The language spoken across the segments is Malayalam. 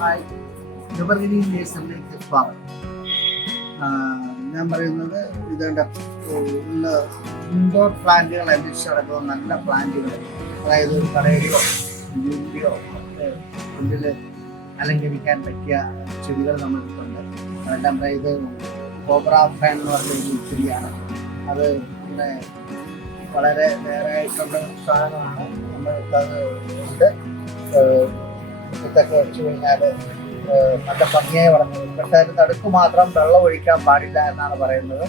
ഹായ്, എവർഗ്രീൻ നേഴ്സറിയിലേക്ക് സ്വാഗതം. ഞാൻ പറയുന്നത് ഇതേണ്ട ഇൻഡോർ പ്ലാന്റുകൾ അന്വേഷിച്ച് നടക്കുന്ന നല്ല പ്ലാന്റുകൾ, അതായത് ഒരു കടയിലോ വീട്ടിലോ ഒക്കെ ഉള്ളിൽ അലങ്കരിക്കാൻ പറ്റിയ ചെടികൾ നമ്മൾക്കുണ്ട്. അതെല്ലാം ഇത് കോബ്ര ഫാൻ എന്ന് പറഞ്ഞ ഒരു ചെടിയാണ്. അത് പിന്നെ വളരെ നേരെ ആയിട്ടുള്ള സാധനമാണ്. നമ്മൾക്കത് ഉണ്ട്. ഇതൊക്കെ വെച്ച് കഴിഞ്ഞാൽ നല്ല ഭംഗിയായി വളർന്നത്. പക്ഷേ അതിന് നടുക്ക് മാത്രം വെള്ളം ഒഴിക്കാൻ പാടില്ല എന്നാണ് പറയുന്നത്.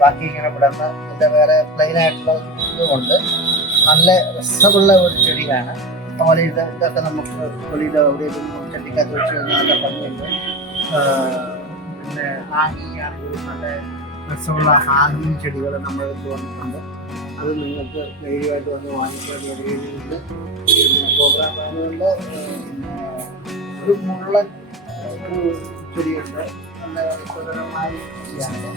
ബാക്കി ഇങ്ങനെ വിടന്ന് ഇതിൻ്റെ വേറെ പ്ലെയിൻ ആയിട്ടുള്ള ഇതുകൊണ്ട് നല്ല രസമുള്ള ഒരു ചെടിയാണ്. അതുപോലെ ഇതൊക്കെ നമുക്ക് വെളിയിൽ എവിടെയെങ്കിലും ചട്ടിക്കകത്ത് വെച്ച് കഴിഞ്ഞാൽ നല്ല ഭംഗിയുണ്ട്. പിന്നെ ഹാങ്ങിങ് ആണെങ്കിലും നല്ല രസമുള്ള ഹാങ്ങിങ് ചെടികൾ നമ്മൾ വന്നിട്ടുണ്ട്. അത് നിങ്ങൾക്ക് ധൈര്യമായിട്ട് വന്ന് വാങ്ങിക്കാൻ കഴിയുന്നുണ്ട്. പിന്നെ പ്രോഗ്രാമുകളുണ്ട്. ഒരു മുള്ളൻ ഒരു ചെടിയുണ്ട്, നല്ല രസകരമായ ചെടിയാണ്.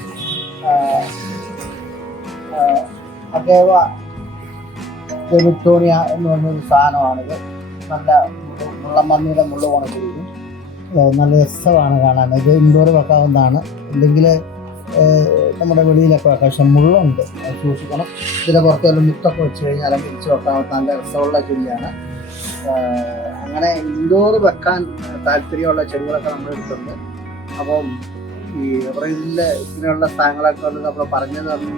അഗേവ വിക്ടോറിയ എന്ന് പറഞ്ഞൊരു സാധനമാണിത്. നല്ല മുള്ളമ്മന്നിയുടെ മുള്ളു പോണ ചെടിയും നല്ല രസമാണ് കാണാൻ. ഇത് ഇൻഡോർ വെക്കാവുന്നതാണ്, അല്ലെങ്കിൽ നമ്മുടെ വെളിയിലൊക്കെ വെക്കാം. പക്ഷെ മുള്ളുണ്ട്, അത് സൂക്ഷിക്കണം. ഇതിൻ്റെ പുറത്തുള്ള മുത്തൊക്കെ വെച്ച് കഴിഞ്ഞാൽ അലങ്കരിച്ച് വെക്കാവുന്ന നല്ല രസമുള്ള ചെടിയാണ്. അങ്ങനെ ഇൻഡോർ വെക്കാൻ താല്പര്യമുള്ള ചെടികളൊക്കെ നമ്മൾ എടുത്തുണ്ട്. അപ്പം ഈ എവറേജിലെ ഇങ്ങനെയുള്ള സ്ഥലങ്ങളൊക്കെ വന്ന് നമ്മൾ പറഞ്ഞു തന്ന്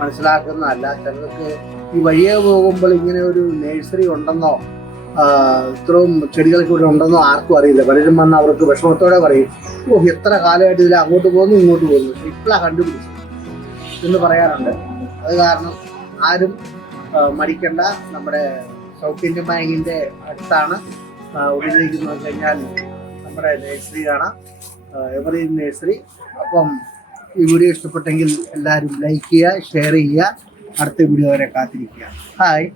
മനസ്സിലാക്കുന്നതല്ല. ചിലർക്ക് ഈ വഴിയെ പോകുമ്പോൾ ഇങ്ങനെ ഒരു നഴ്സറി ഉണ്ടെന്നോ ഇത്രയും ചെടികളൊക്കെ ഇവിടെ ഉണ്ടെന്നോ ആർക്കും അറിയില്ല. പലരും വന്ന് അവർക്ക് വിഷമത്തോടെ പറയും, ഓ എത്ര കാലമായിട്ട് ഇതിൽ അങ്ങോട്ട് പോകുന്നു ഇങ്ങോട്ട് പോകുന്നു, പക്ഷെ ഇപ്പോഴാണ് കണ്ടുപിടിച്ചു എന്ന് പറയാറുണ്ട്. അത് കാരണം ആരും മടിക്കണ്ട. നമ്മുടെ സൗത്ത് ഇന്ത്യൻ ബാങ്കിൻ്റെ അടുത്താണ്. ഉള്ളിലേക്ക് നോക്കി കഴിഞ്ഞാൽ നമ്മുടെ നഴ്സറി കാണാം, എവർഗ്രീൻ നേഴ്സറി. അപ്പം ഈ വീഡിയോ ഇഷ്ടപ്പെട്ടെങ്കിൽ എല്ലാവരും ലൈക്ക് ചെയ്യുക, ഷെയർ ചെയ്യുക. അടുത്ത വീഡിയോ വരെ കാത്തിരിക്കുക. ഹായ്.